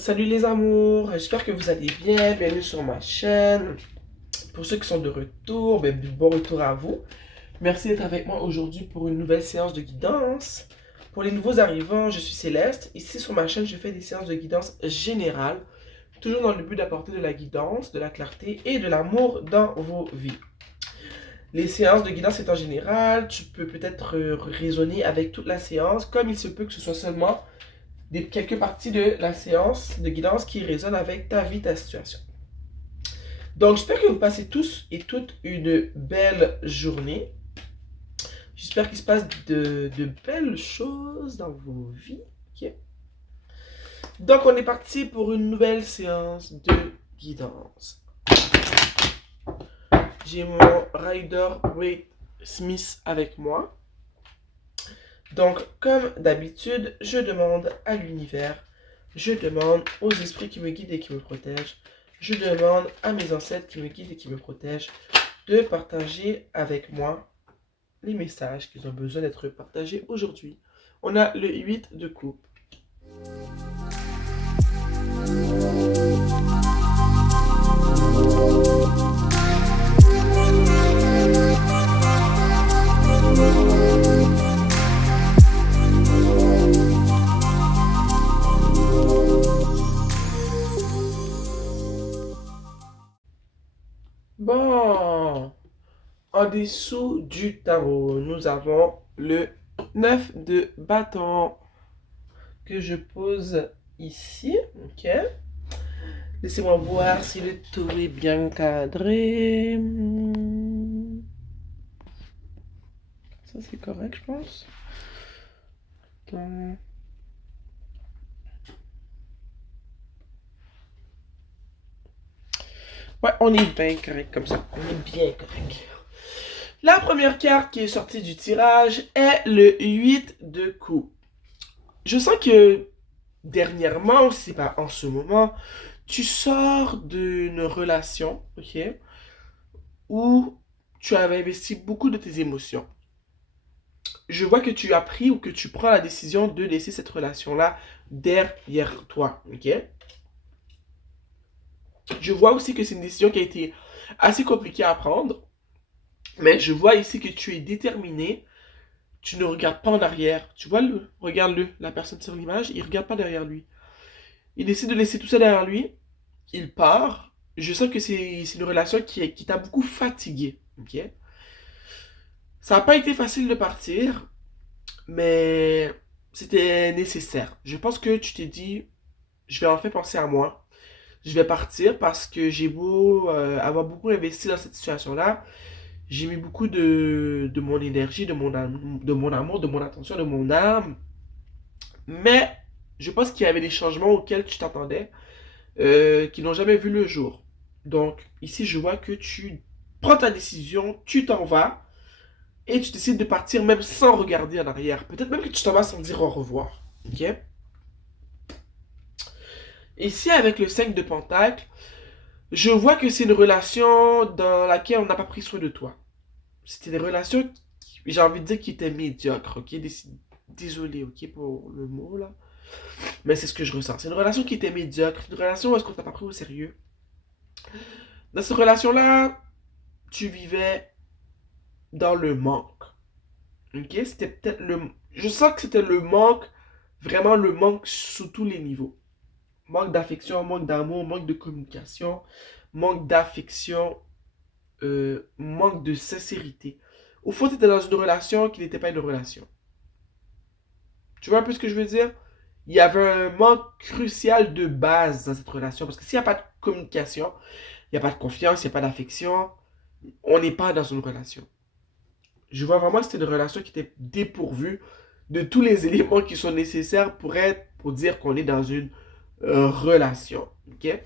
Salut les amours, j'espère que vous allez bien, bienvenue sur ma chaîne. Pour ceux qui sont de retour, bon retour à vous. Merci d'être avec moi aujourd'hui pour une nouvelle séance de guidance. Pour les nouveaux arrivants, je suis Céleste. Ici sur ma chaîne, je fais des séances de guidance générale, toujours dans le but d'apporter de la guidance, de la clarté et de l'amour dans vos vies. Les séances de guidance étant générales, tu peux peut-être raisonner avec toute la séance, comme il se peut que ce soit seulement quelques parties de la séance de guidance qui résonnent avec ta vie, ta situation. Donc, j'espère que vous passez tous et toutes une belle journée. J'espère qu'il se passe de belles choses dans vos vies. Ok. Donc, on est parti pour une nouvelle séance de guidance. J'ai mon Rider Waite Smith avec moi. Donc, comme d'habitude, je demande à l'univers, je demande aux esprits qui me guident et qui me protègent, je demande à mes ancêtres qui me guident et qui me protègent de partager avec moi les messages qui ont besoin d'être partagés aujourd'hui. On a le 8 de coupe. Bon, en dessous du tarot, nous avons le 9 de bâton que je pose ici. Ok. Laissez-moi voir si le tout est bien cadré. Ça, c'est correct, je pense. Attends. Ouais, on est bien correct comme ça. On est bien correct. La première carte qui est sortie du tirage est le 8 de coupe. Je sens que dernièrement, c'est pas en ce moment, tu sors d'une relation, ok, où tu avais investi beaucoup de tes émotions. Je vois que tu as pris ou que tu prends la décision de laisser cette relation-là derrière toi, ok? Je vois aussi que c'est une décision qui a été assez compliquée à prendre, mais je vois ici que tu es déterminé, tu ne regardes pas en arrière. Tu vois, regarde-le, la personne sur l'image, il ne regarde pas derrière lui. Il décide de laisser tout ça derrière lui, il part. Je sens que c'est une relation qui t'a beaucoup fatigué, ok? Ça n'a pas été facile de partir, mais c'était nécessaire. Je pense que tu t'es dit, je vais en fait penser à moi. Je vais partir parce que j'ai beau avoir beaucoup investi dans cette situation-là. J'ai mis beaucoup de mon énergie, de mon amour, de mon attention, de mon âme. Mais je pense qu'il y avait des changements auxquels tu t'attendais qui n'ont jamais vu le jour. Donc ici, je vois que tu prends ta décision, tu t'en vas et tu décides de partir même sans regarder en arrière. Peut-être même que tu t'en vas sans dire au revoir. Ok? Ici, avec le 5 de Pentacle, je vois que c'est une relation dans laquelle on n'a pas pris soin de toi. C'était des relations, j'ai envie de dire, qui étaient médiocres, ok? Désolé, ok, pour le mot, là. Mais c'est ce que je ressens. C'est une relation qui était médiocre, une relation où est-ce qu'on t'a pas pris au sérieux. Dans cette relation-là, tu vivais dans le manque, ok? C'était peut-être le... Je sens que c'était le manque, vraiment le manque sous tous les niveaux. Manque d'affection, manque d'amour, manque de communication, manque d'affection, manque de sincérité. Au fond, tu étais dans une relation qui n'était pas une relation. Tu vois un peu ce que je veux dire? Il y avait un manque crucial de base dans cette relation. Parce que s'il n'y a pas de communication, il n'y a pas de confiance, il n'y a pas d'affection, on n'est pas dans une relation. Je vois vraiment que c'était une relation qui était dépourvue de tous les éléments qui sont nécessaires pour dire qu'on est dans une relation. Ok?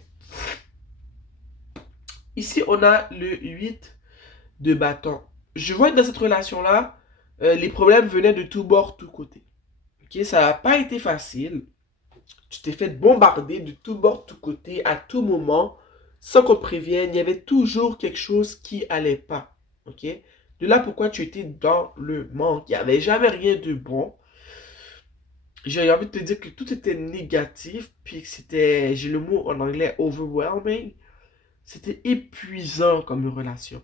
Ici, on a le 8 de bâton. Je vois que dans cette relation-là, les problèmes venaient de tous bords, tous côtés. Ok, ça n'a pas été facile. Tu t'es fait bombarder de tous bords, tous côtés, à tout moment, sans qu'on te prévienne. Il y avait toujours quelque chose qui allait pas. Ok, de là pourquoi tu étais dans le manque. Il n'y avait jamais rien de bon. j'ai envie de te dire que tout était négatif, puis que c'était, j'ai le mot en anglais overwhelming, c'était épuisant comme relation.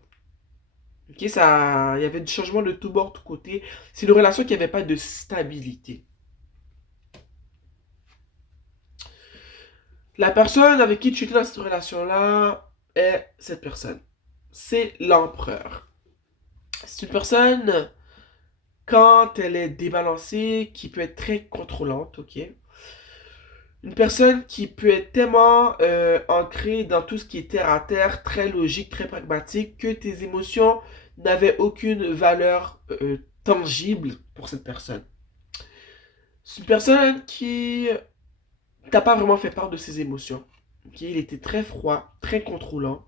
Ok, ça, il y avait du changement de tout bord, tout côté. C'est une relation qui n'avait pas de stabilité. La personne avec qui tu étais dans cette relation-là est cette personne. C'est l'empereur. C'est une personne, quand elle est débalancée, qui peut être très contrôlante, ok? Une personne qui peut être tellement ancrée dans tout ce qui est terre à terre, très logique, très pragmatique, que tes émotions n'avaient aucune valeur tangible pour cette personne. C'est une personne qui t'a pas vraiment fait part de ses émotions. Ok, il était très froid, très contrôlant.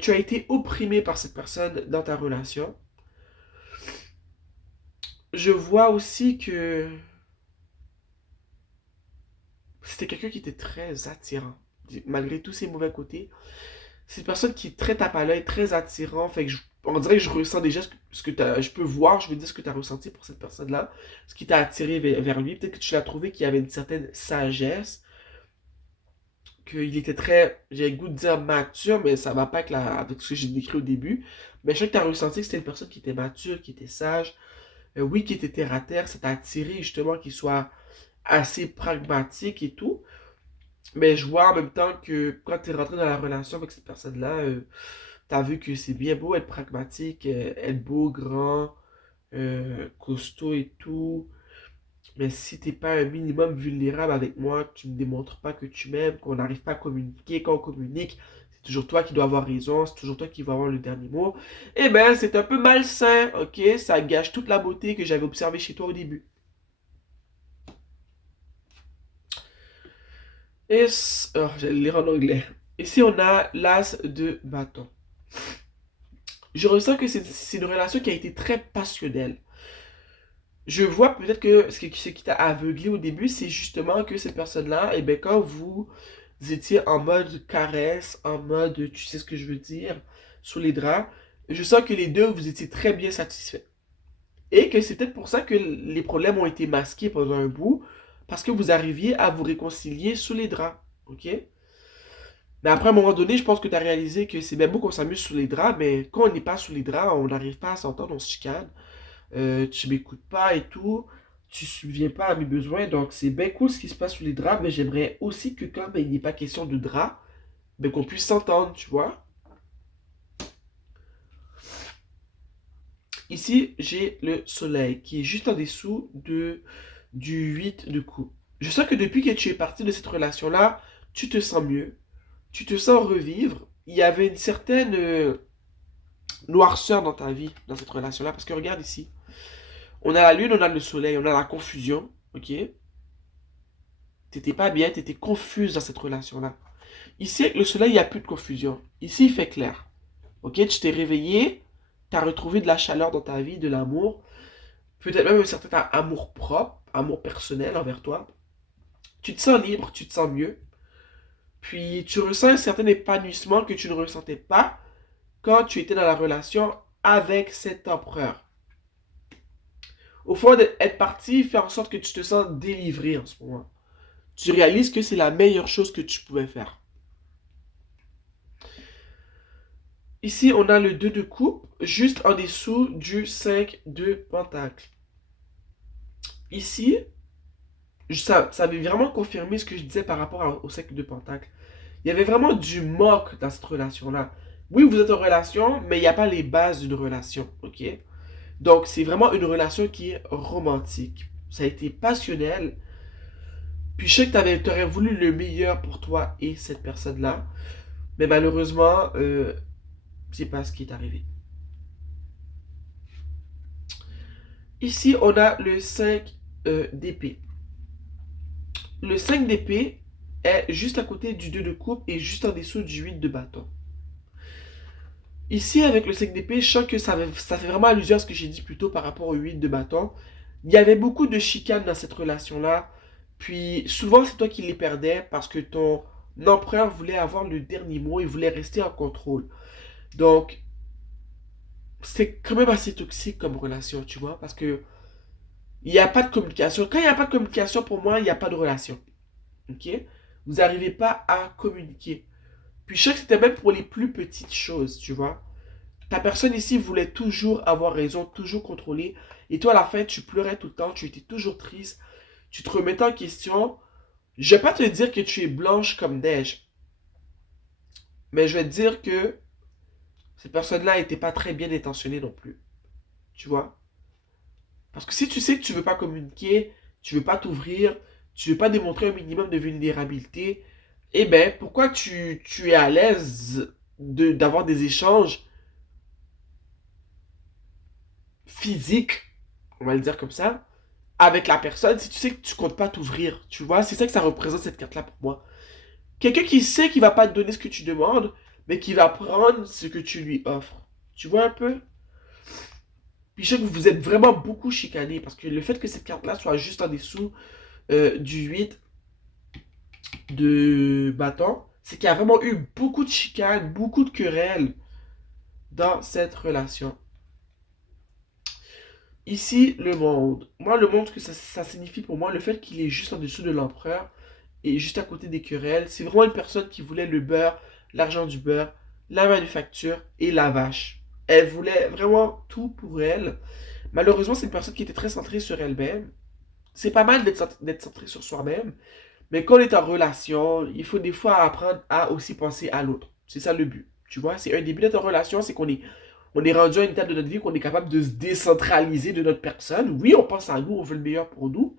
Tu as été opprimé par cette personne dans ta relation. Je vois aussi que c'était quelqu'un qui était très attirant, malgré tous ses mauvais côtés. C'est une personne qui est très tape à l'œil, très attirant. Fait que on dirait que je ressens déjà je peux voir, je veux dire ce que tu as ressenti pour cette personne-là, ce qui t'a attiré vers lui. Peut-être que tu l'as trouvé qu'il y avait une certaine sagesse, qu'il était très, j'ai le goût de dire mature, mais ça va pas avec, avec ce que j'ai décrit au début. Mais je sais que tu as ressenti que c'était une personne qui était mature, qui était sage, oui, qui était terre à terre, ça t'a attiré justement qu'il soit assez pragmatique et tout. Mais je vois en même temps que quand tu es rentré dans la relation avec cette personne-là, t'as vu que c'est bien beau être pragmatique, être beau, grand, costaud et tout. Mais si t'es pas un minimum vulnérable avec moi, que tu me démontres pas que tu m'aimes, qu'on n'arrive pas à communiquer, quand on communique, c'est toujours toi qui dois avoir raison, c'est toujours toi qui vas avoir le dernier mot. Eh ben, c'est un peu malsain, ok? Ça gâche toute la beauté que j'avais observée chez toi au début. Oh, j'allais le lire en anglais. Ici, on a l'as de bâton. Je ressens que c'est une relation qui a été très passionnelle. Je vois peut-être que ce qui t'a aveuglé au début, c'est justement que cette personne-là, eh bien, quand vous étiez en mode caresse, en mode, tu sais ce que je veux dire, sous les draps, je sens que les deux, vous étiez très bien satisfaits. Et que c'est peut-être pour ça que les problèmes ont été masqués pendant un bout, parce que vous arriviez à vous réconcilier sous les draps. Ok? Mais après, à un moment donné, je pense que tu as réalisé que c'est bien beau qu'on s'amuse sous les draps, mais quand on n'est pas sous les draps, on n'arrive pas à s'entendre, on se chicane. Tu m'écoutes pas et tout, tu subviens pas à mes besoins, donc c'est bien cool ce qui se passe sous les draps, mais j'aimerais aussi que quand ben, il n'est pas question de draps, ben, qu'on puisse s'entendre, tu vois. Ici, j'ai le soleil qui est juste en dessous du 8 de coupe. Je sens que depuis que tu es parti de cette relation-là, tu te sens mieux, tu te sens revivre. Il y avait une certaine noirceur dans ta vie, dans cette relation-là, parce que regarde ici, on a la lune, on a le soleil, on a la confusion, ok? T'étais pas bien, t'étais confuse dans cette relation-là. Ici, avec le soleil, il n'y a plus de confusion. Ici, il fait clair. Ok, tu t'es réveillé, tu as retrouvé de la chaleur dans ta vie, de l'amour, peut-être même un certain amour propre, amour personnel envers toi. Tu te sens libre, tu te sens mieux. Puis tu ressens un certain épanouissement que tu ne ressentais pas quand tu étais dans la relation avec cet empereur. Au fond, d'être parti fait en sorte que tu te sens délivré en ce moment. Tu réalises que c'est la meilleure chose que tu pouvais faire. Ici, on a le 2 de coupe, juste en dessous du 5 de pentacle. Ici, ça avait vraiment confirmé ce que je disais par rapport au 5 de pentacle. Il y avait vraiment du moque dans cette relation-là. Oui, vous êtes en relation, mais il n'y a pas les bases d'une relation, ok? Donc, c'est vraiment une relation qui est romantique. Ça a été passionnel. Puis je sais que tu aurais voulu le meilleur pour toi et cette personne-là. Mais malheureusement, c'est pas ce qui est arrivé. Ici, on a le 5 d'épée. Le 5 d'épée est juste à côté du 2 de coupe et juste en dessous du 8 de bâton. Ici, avec le 5 d'épée, je sens que ça fait vraiment allusion à ce que j'ai dit plus tôt par rapport au 8 de bâton. Il y avait beaucoup de chicanes dans cette relation-là. Puis souvent, c'est toi qui les perdais parce que ton empereur voulait avoir le dernier mot, il voulait rester en contrôle. Donc, c'est quand même assez toxique comme relation, tu vois, parce que Il n'y a pas de communication. Quand il n'y a pas de communication, pour moi, il n'y a pas de relation. Ok? Vous n'arrivez pas à communiquer. Puis je sais que c'était même pour les plus petites choses, tu vois. Ta personne ici voulait toujours avoir raison, toujours contrôler. Et toi, à la fin, tu pleurais tout le temps, tu étais toujours triste, tu te remettais en question. Je vais pas te dire que tu es blanche comme neige, mais je vais te dire que cette personne-là n'était pas très bien intentionnée non plus. Tu vois? Parce que si tu sais que tu veux pas communiquer, tu veux pas t'ouvrir, tu veux pas démontrer un minimum de vulnérabilité, eh ben, pourquoi tu es à l'aise d'avoir des échanges physiques, on va le dire comme ça, avec la personne si tu sais que tu comptes pas t'ouvrir, tu vois? C'est ça que ça représente cette carte-là pour moi. Quelqu'un qui sait qu'il va pas te donner ce que tu demandes, mais qui va prendre ce que tu lui offres. Tu vois un peu? Puis je sais que vous êtes vraiment beaucoup chicané parce que le fait que cette carte-là soit juste en dessous du 8 de bâton, c'est qu'il y a vraiment eu beaucoup de chicanes, beaucoup de querelles dans cette relation. Ici, le monde. Moi, le monde, ce que ça signifie pour moi, le fait qu'il est juste en dessous de l'empereur et juste à côté des querelles, c'est vraiment une personne qui voulait le beurre, l'argent du beurre, la manufacture et la vache. Elle voulait vraiment tout pour elle. Malheureusement, c'est une personne qui était très centrée sur elle-même. C'est pas mal d'être centré sur soi-même, mais quand on est en relation, il faut des fois apprendre à aussi penser à l'autre. C'est ça le but. Tu vois, c'est un début d'être en relation, c'est on est rendu à une étape de notre vie qu'on est capable de se décentraliser de notre personne. Oui, on pense à nous, on veut le meilleur pour nous,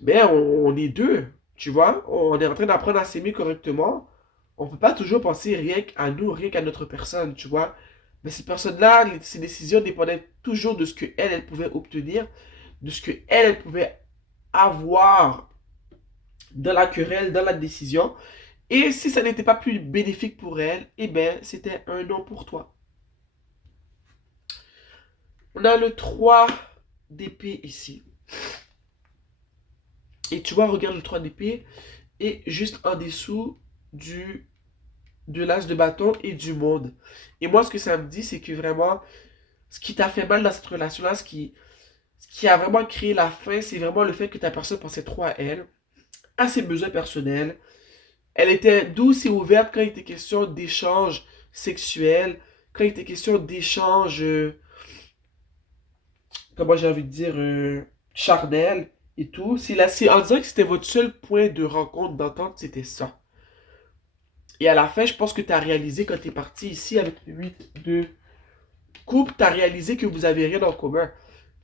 mais on est deux. Tu vois, on est en train d'apprendre à s'aimer correctement. On peut pas toujours penser rien qu'à nous, rien qu'à notre personne, tu vois. Mais cette personne-là, ses décisions dépendaient toujours de ce que elle pouvait obtenir, de ce que elle pouvait avoir dans la querelle, dans la décision. Et si ça n'était pas plus bénéfique pour elle, eh bien, c'était un non pour toi. On a le 3 d'épée ici. Et tu vois, regarde le 3 d'épée. Et juste en dessous de l'as de bâton et du monde. Et moi, ce que ça me dit, c'est que vraiment, ce qui t'a fait mal dans cette relation-là, ce qui a vraiment créé la fin, c'est vraiment le fait que ta personne pensait trop à elle, à ses besoins personnels. Elle était douce et ouverte quand il était question d'échanges sexuels, quand il était question d'échanges, comment j'ai envie de dire, charnels et tout. C'est en disant que c'était votre seul point de rencontre, d'entente, c'était ça. Et à la fin, je pense que tu as réalisé quand tu es parti ici avec le 8 de coupe, tu as réalisé que vous avez rien en commun.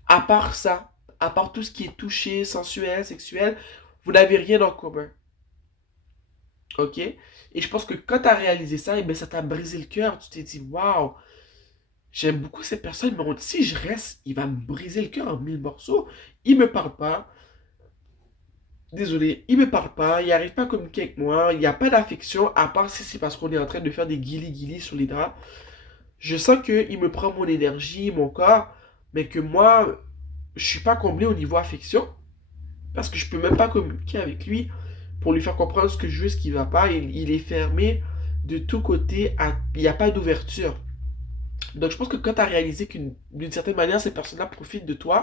À part ça, à part tout ce qui est touché, sensuel, sexuel, vous n'avez rien en commun. Ok? Et je pense que quand tu as réalisé ça, eh bien, ça t'a brisé le cœur. Tu t'es dit, waouh, j'aime beaucoup cette personne, mais si je reste, il va me briser le cœur en mille morceaux. Il me parle pas. Désolé, il me parle pas, il n'arrive pas à communiquer avec moi, il n'y a pas d'affection, à part si c'est parce qu'on est en train de faire des guilis-guilis sur les draps. Je sens qu'il me prend mon énergie, mon corps, mais que moi, je suis pas comblé au niveau affection, parce que je peux même pas communiquer avec lui pour lui faire comprendre ce que je veux, ce qui va pas. Il est fermé de tous côtés, il n'y a pas d'ouverture. Donc je pense que quand tu as réalisé qu'une d'une certaine manière, ces personnes-là profitent de toi,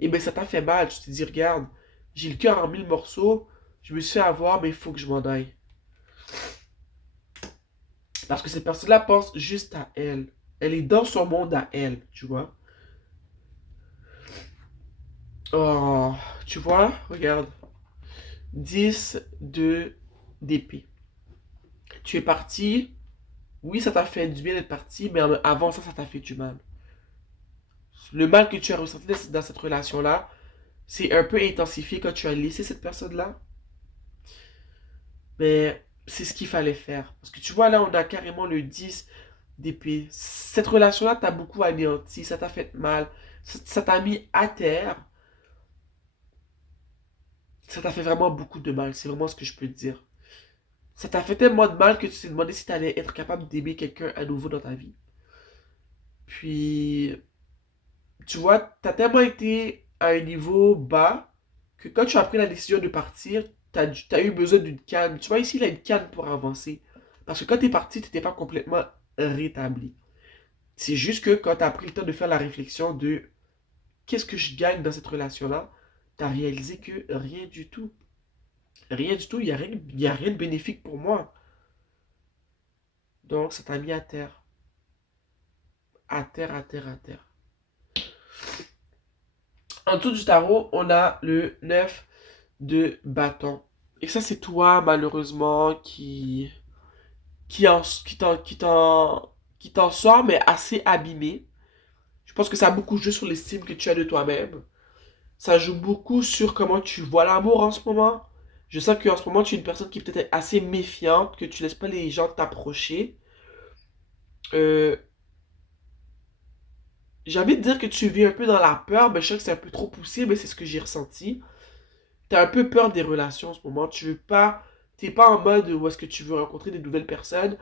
et ben ça t'a fait mal. Tu t'es dit, regarde, j'ai le cœur en mille morceaux, je me suis fait avoir, mais il faut que je m'en aille. Parce que cette personne-là pense juste à elle. Elle est dans son monde à elle, tu vois. Oh, tu vois, regarde. 10 de d'épée. Tu es parti. Oui, ça t'a fait du bien d'être parti, mais avant ça, ça t'a fait du mal. Le mal que tu as ressenti dans cette relation-là, c'est un peu intensifié quand tu as laissé cette personne-là. Mais c'est ce qu'il fallait faire. Parce que tu vois, là, on a carrément le 10 d'épée. Cette relation-là t'a beaucoup anéanti, ça t'a fait mal, ça t'a mis à terre. Ça t'a fait vraiment beaucoup de mal, c'est vraiment ce que je peux te dire. Ça t'a fait tellement de mal que tu t'es demandé si t'allais être capable d'aimer quelqu'un à nouveau dans ta vie. Puis, tu vois, t'as tellement été à un niveau bas que quand tu as pris la décision de partir, t'as eu besoin d'une canne. Tu vois, ici, il a une canne pour avancer. Parce que quand t'es parti, t'étais pas complètement rétabli. C'est juste que quand t'as pris le temps de faire la réflexion de qu'est-ce que je gagne dans cette relation-là? Tu as réalisé que rien du tout. Rien du tout, il y a rien de bénéfique pour moi. Donc, ça t'a mis à terre. À terre, à terre, à terre. En dessous du tarot, on a le 9 de bâton. Et ça, c'est toi, malheureusement, qui t'en sort, mais assez abîmé. Je pense que ça a beaucoup joué sur l'estime que tu as de toi-même. Ça joue beaucoup sur comment tu vois l'amour en ce moment. Je sens qu'en ce moment, tu es une personne qui est peut-être assez méfiante, que tu laisses pas les gens t'approcher. Euh, j'ai envie de dire que tu vis un peu dans la peur, mais je sais que c'est un peu trop poussé, mais c'est ce que j'ai ressenti. T'as un peu peur des relations en ce moment. Tu veux pas. T'es pas en mode où est-ce que tu veux rencontrer des nouvelles personnes.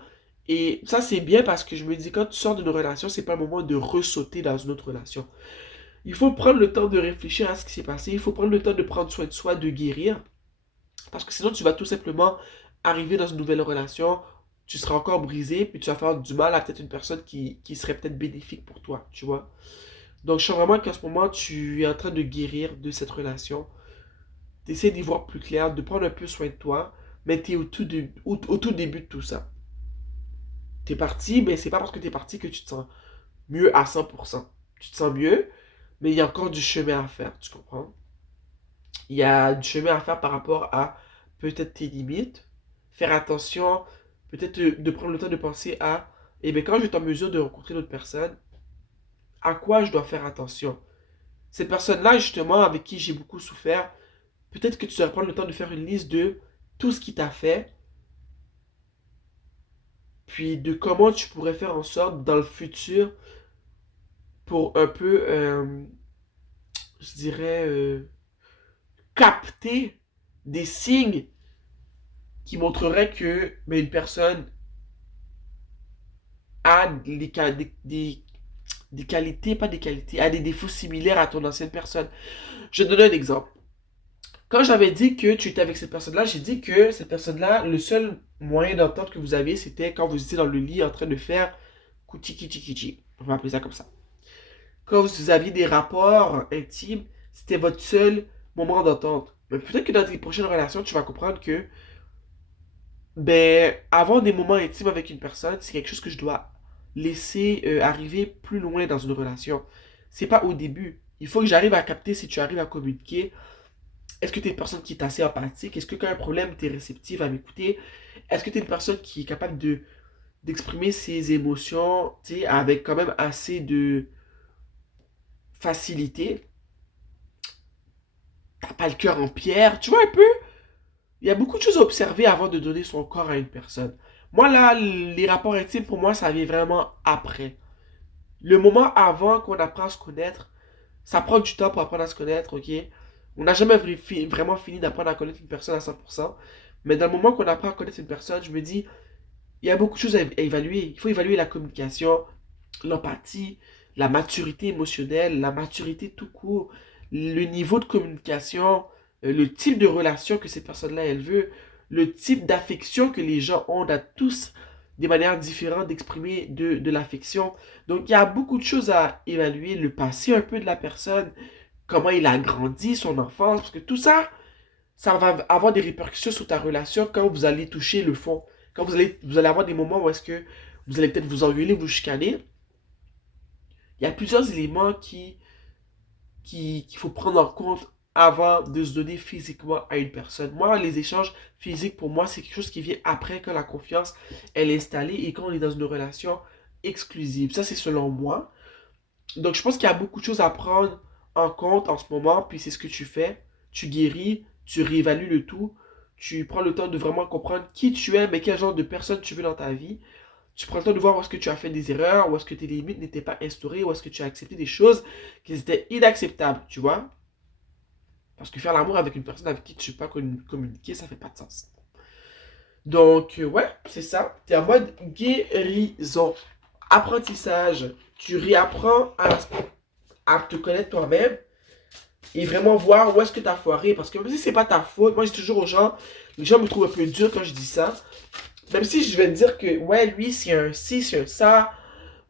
Et ça, c'est bien parce que je me dis, quand tu sors d'une relation, c'est pas le moment de ressauter dans une autre relation. Il faut prendre le temps de réfléchir à ce qui s'est passé. Il faut prendre le temps de prendre soin de soi, de guérir. Parce que sinon, tu vas tout simplement arriver dans une nouvelle relation. Tu seras encore brisé, puis tu vas faire du mal à peut-être une personne qui serait peut-être bénéfique pour toi, tu vois. Donc, je sens vraiment qu'en ce moment, tu es en train de guérir de cette relation. Tu essaies d'y voir plus clair, de prendre un peu soin de toi, mais tu es au tout début de tout ça. Tu es parti, mais c'est pas parce que tu es parti que tu te sens mieux à 100%. Tu te sens mieux, mais il y a encore du chemin à faire, tu comprends? Il y a du chemin à faire par rapport à peut-être tes limites, faire attention, peut-être de prendre le temps de penser à, eh bien, quand je suis en mesure de rencontrer d'autres personnes, à quoi je dois faire attention? Cette personne-là, justement, avec qui j'ai beaucoup souffert, peut-être que tu devrais prendre le temps de faire une liste de tout ce qui t'a fait, puis de comment tu pourrais faire en sorte dans le futur pour un peu, je dirais, capter des signes qui montreraient que ben, une personne a des qualités, pas des qualités, a des défauts similaires à ton ancienne personne. Je te donne un exemple. Quand j'avais dit que tu étais avec cette personne-là, j'ai dit que cette personne-là, le seul moyen d'entente que vous aviez, c'était quand vous étiez dans le lit en train de faire kuchi kichi kichi. On va appeler ça comme ça. Quand vous aviez des rapports intimes, c'était votre seul moment d'entente. Mais peut-être que dans tes prochaines relations, tu vas comprendre que, ben, avoir des moments intimes avec une personne, c'est quelque chose que je dois laisser arriver plus loin dans une relation. C'est pas au début. Il faut que j'arrive à capter si tu arrives à communiquer. Est-ce que tu es une personne qui est assez empathique? Est-ce que quand il y a un problème, tu es réceptive à m'écouter? Est-ce que tu es une personne qui est capable d'exprimer ses émotions, tu sais, avec quand même assez de facilité? T'as pas le cœur en pierre, tu vois un peu? Il y a beaucoup de choses à observer avant de donner son corps à une personne. Moi, là, les rapports intimes, pour moi, ça vient vraiment après. Le moment avant qu'on apprend à se connaître, ça prend du temps pour apprendre à se connaître, ok? On n'a jamais vraiment fini d'apprendre à connaître une personne à 100%. Mais dans le moment qu'on apprend à connaître une personne, je me dis, il y a beaucoup de choses à évaluer. Il faut évaluer la communication, l'empathie, la maturité émotionnelle, la maturité tout court, le niveau de communication, le type de relation que cette personne-là, elle veut, le type d'affection que les gens ont. On a tous des manières différentes d'exprimer de l'affection. Donc, il y a beaucoup de choses à évaluer, le passé un peu de la personne, comment il a grandi, son enfance, parce que tout ça, ça va avoir des répercussions sur ta relation quand vous allez toucher le fond. Quand vous allez avoir des moments où est-ce que vous allez peut-être vous engueuler, vous chicaner. Il y a plusieurs éléments qu'il faut prendre en compte avant de se donner physiquement à une personne. Moi, les échanges physiques, pour moi, c'est quelque chose qui vient après quand la confiance elle est installée et quand on est dans une relation exclusive. Ça, c'est selon moi. Donc, je pense qu'il y a beaucoup de choses à prendre en compte en ce moment, puis c'est ce que tu fais. Tu guéris, tu réévalues le tout, tu prends le temps de vraiment comprendre qui tu es, mais quel genre de personne tu veux dans ta vie. Tu prends le temps de voir où est-ce que tu as fait des erreurs, où est-ce que tes limites n'étaient pas instaurées, où est-ce que tu as accepté des choses qui étaient inacceptables, tu vois. Parce que faire l'amour avec une personne avec qui tu ne peux pas communiquer, ça fait pas de sens. Donc, ouais, c'est ça. Tu es en mode guérison, apprentissage. Tu réapprends à te connaître toi-même et vraiment voir où est-ce que tu as foiré. Parce que même si c'est pas ta faute, moi je dis toujours aux gens, les gens me trouvent un peu dur quand je dis ça. Même si je vais te dire que, ouais, lui, c'est un ci, c'est un ça,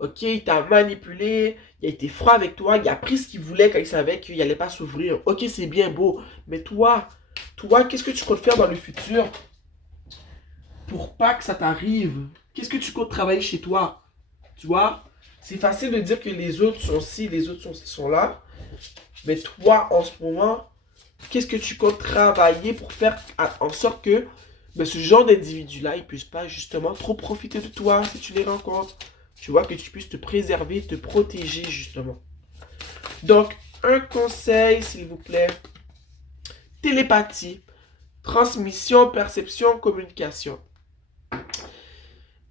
ok, il t'a manipulé, il a été froid avec toi, il a pris ce qu'il voulait quand il savait qu'il n'allait pas s'ouvrir. Ok, c'est bien beau, mais toi, qu'est-ce que tu comptes faire dans le futur pour pas que ça t'arrive? Qu'est-ce que tu comptes travailler chez toi? Tu vois? C'est facile de dire que les autres sont ci, les autres sont là, mais toi, en ce moment, qu'est-ce que tu comptes travailler pour faire en sorte que ce genre d'individu-là, il ne puisse pas justement trop profiter de toi si tu les rencontres. Tu vois, que tu puisses te préserver, te protéger justement. Donc, un conseil, s'il vous plaît, télépathie, transmission, perception, communication.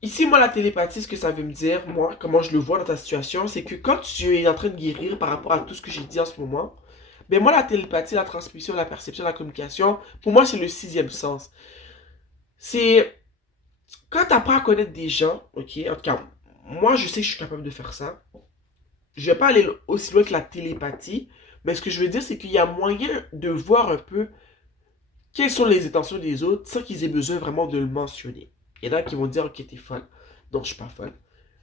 Ici, moi, la télépathie, ce que ça veut me dire, moi, comment je le vois dans ta situation, c'est que quand tu es en train de guérir par rapport à tout ce que j'ai dit en ce moment, ben moi, la télépathie, la transmission, la perception, la communication, pour moi, c'est le sixième sens. C'est quand tu apprends à connaître des gens, ok, en tout cas, moi, je sais que je suis capable de faire ça. Je vais pas aller aussi loin que la télépathie, mais ce que je veux dire, c'est qu'il y a moyen de voir un peu quelles sont les intentions des autres sans qu'ils aient besoin vraiment de le mentionner. Il y en a qui vont dire, ok, t'es folle. Non, je suis pas folle.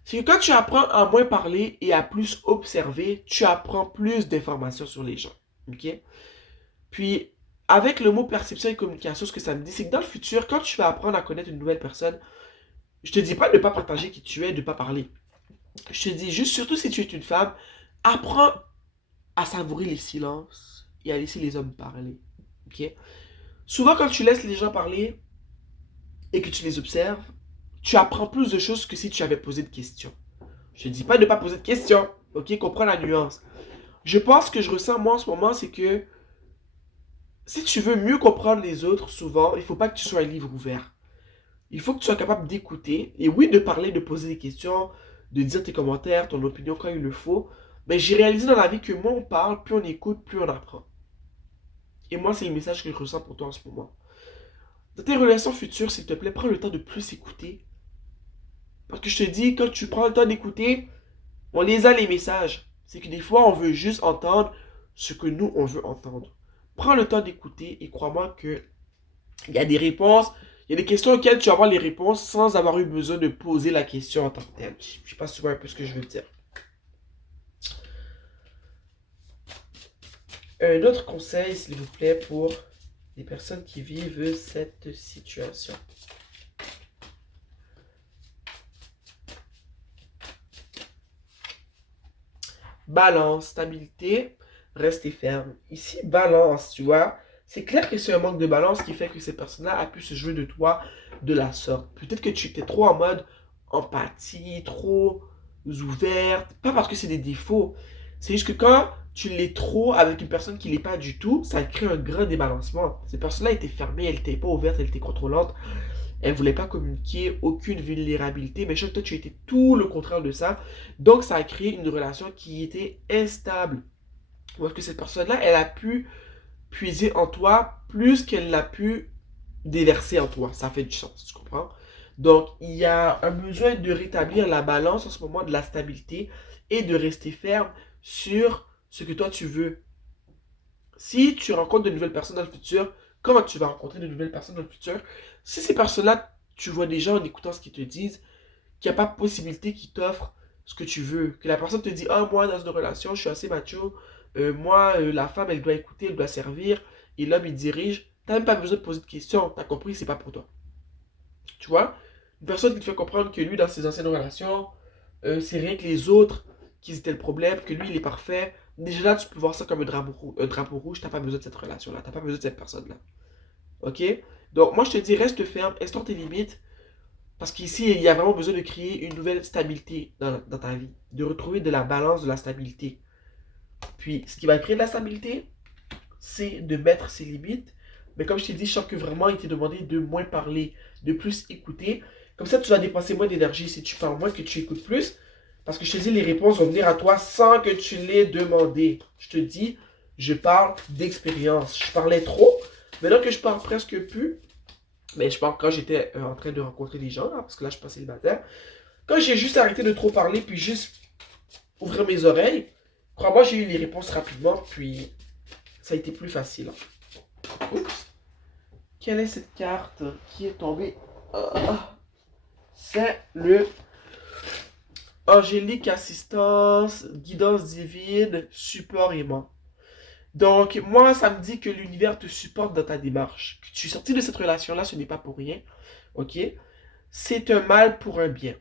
C'est que quand tu apprends à moins parler et à plus observer, tu apprends plus d'informations sur les gens. Ok? Puis, avec le mot perception et communication, ce que ça me dit, c'est que dans le futur, quand tu vas apprendre à connaître une nouvelle personne, je te dis pas de ne pas partager qui tu es, de ne pas parler. Je te dis juste, surtout si tu es une femme, apprends à savourer les silences et à laisser les hommes parler. Ok? Souvent, quand tu laisses les gens parler et que tu les observes, tu apprends plus de choses que si tu avais posé de questions. Je ne dis pas de ne pas poser de questions. Ok? Comprends la nuance. Je pense que je ressens, moi, en ce moment, c'est que si tu veux mieux comprendre les autres, souvent, il ne faut pas que tu sois un livre ouvert. Il faut que tu sois capable d'écouter, et oui, de parler, de poser des questions, de dire tes commentaires, ton opinion quand il le faut. Mais j'ai réalisé dans la vie que moins on parle, plus on écoute, plus on apprend. Et moi, c'est le message que je ressens pour toi en ce moment. Dans tes relations futures, s'il te plaît, prends le temps de plus écouter. Parce que je te dis, quand tu prends le temps d'écouter, on les a les messages. C'est que des fois, on veut juste entendre ce que nous, on veut entendre. Prends le temps d'écouter et crois-moi que il y a des réponses, il y a des questions auxquelles tu vas avoir les réponses sans avoir eu besoin de poser la question en tant que telle. Je sais pas si tu vois un peu ce que je veux dire. Un autre conseil, s'il vous plaît, pour les personnes qui vivent cette situation. Balance, stabilité, rester ferme. Ici, balance, tu vois. C'est clair que c'est un manque de balance qui fait que cette personne-là a pu se jouer de toi de la sorte. Peut-être que tu étais trop en mode empathie, trop ouverte. Pas parce que c'est des défauts. C'est juste que quand tu l'es trop avec une personne qui l'est pas du tout, ça crée un grand débalancement. Cette personne-là était fermée, elle était pas ouverte, elle était contrôlante. Elle voulait pas communiquer, aucune vulnérabilité, mais je sais que toi, tu étais tout le contraire de ça. Donc, ça a créé une relation qui était instable. Parce que cette personne-là, elle a pu puiser en toi plus qu'elle l'a pu déverser en toi. Ça fait du sens, tu comprends? Donc, il y a un besoin de rétablir la balance en ce moment, de la stabilité et de rester ferme sur ce que toi tu veux. Si tu rencontres de nouvelles personnes dans le futur, comment tu vas rencontrer de nouvelles personnes dans le futur? Si ces personnes-là, tu vois déjà en écoutant ce qu'ils te disent, qu'il n'y a pas possibilité qu'ils t'offrent ce que tu veux. Que la personne te dit, ah, moi, dans une relation, je suis assez macho. La femme, elle doit écouter, elle doit servir. Et l'homme, il dirige. T'as même pas besoin de poser de questions. T'as compris, c'est pas pour toi. Tu vois? Une personne qui te fait comprendre que lui, dans ses anciennes relations, c'est rien que les autres qui étaient le problème, que lui, il est parfait. Déjà là, tu peux voir ça comme un drapeau rouge. T'as pas besoin de cette relation-là. T'as pas besoin de cette personne-là. Ok? Donc, moi, je te dis, reste ferme, instaure tes limites. Parce qu'ici, il y a vraiment besoin de créer une nouvelle stabilité dans ta vie. De retrouver de la balance, de la stabilité. Puis, ce qui va créer de la stabilité, c'est de mettre ses limites. Mais comme je t'ai dit, je sens que vraiment, il t'est demandé de moins parler, de plus écouter. Comme ça, tu vas dépenser moins d'énergie si tu parles moins, que tu écoutes plus. Parce que je te dis, les réponses vont venir à toi sans que tu les demandé. Je te dis, je parle d'expérience. Je parlais trop. Maintenant que je parle presque plus, mais je parle quand j'étais en train de rencontrer des gens, là, parce que là, je suis pas célibataire. Quand j'ai juste arrêté de trop parler, puis juste ouvrir mes oreilles, crois-moi, j'ai eu les réponses rapidement, puis ça a été plus facile. Oups. Quelle est cette carte qui est tombée? C'est le angélique assistance, guidance divine, support aimant. Donc, moi, ça me dit que l'univers te supporte dans ta démarche. Que tu es sorti de cette relation-là, ce n'est pas pour rien. OK? C'est un mal pour un bien.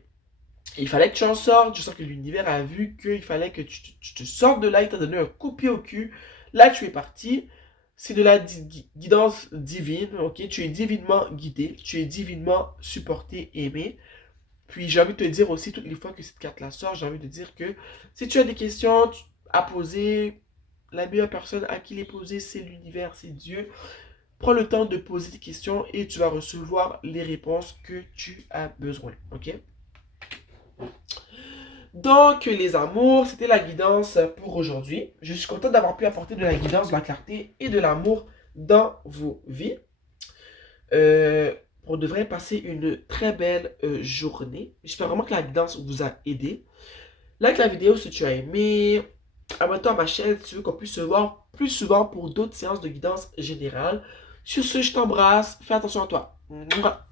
Il fallait que tu en sortes. Je sens que l'univers a vu qu'il fallait que tu te sortes de là. Il t'a donné un coup de pied au cul. Là, tu es parti. C'est de la guidance divine. Ok, tu es divinement guidé. Tu es divinement supporté, aimé. Puis j'ai envie de te dire aussi, toutes les fois que cette carte-là sort, j'ai envie de dire que si tu as des questions à poser, la meilleure personne à qui les poser, c'est l'univers, c'est Dieu. Prends le temps de poser tes questions et tu vas recevoir les réponses que tu as besoin. Ok? Donc, les amours, c'était la guidance pour aujourd'hui. Je suis content d'avoir pu apporter de la guidance, de la clarté et de l'amour dans vos vies. Euh, on devrait passer une très belle journée. J'espère vraiment que la guidance vous a aidé. Like la vidéo si tu as aimé. Abonne-toi à ma chaîne si tu veux qu'on puisse se voir plus souvent pour d'autres séances de guidance générale. Sur ce, je t'embrasse. Fais attention à toi. Mouah.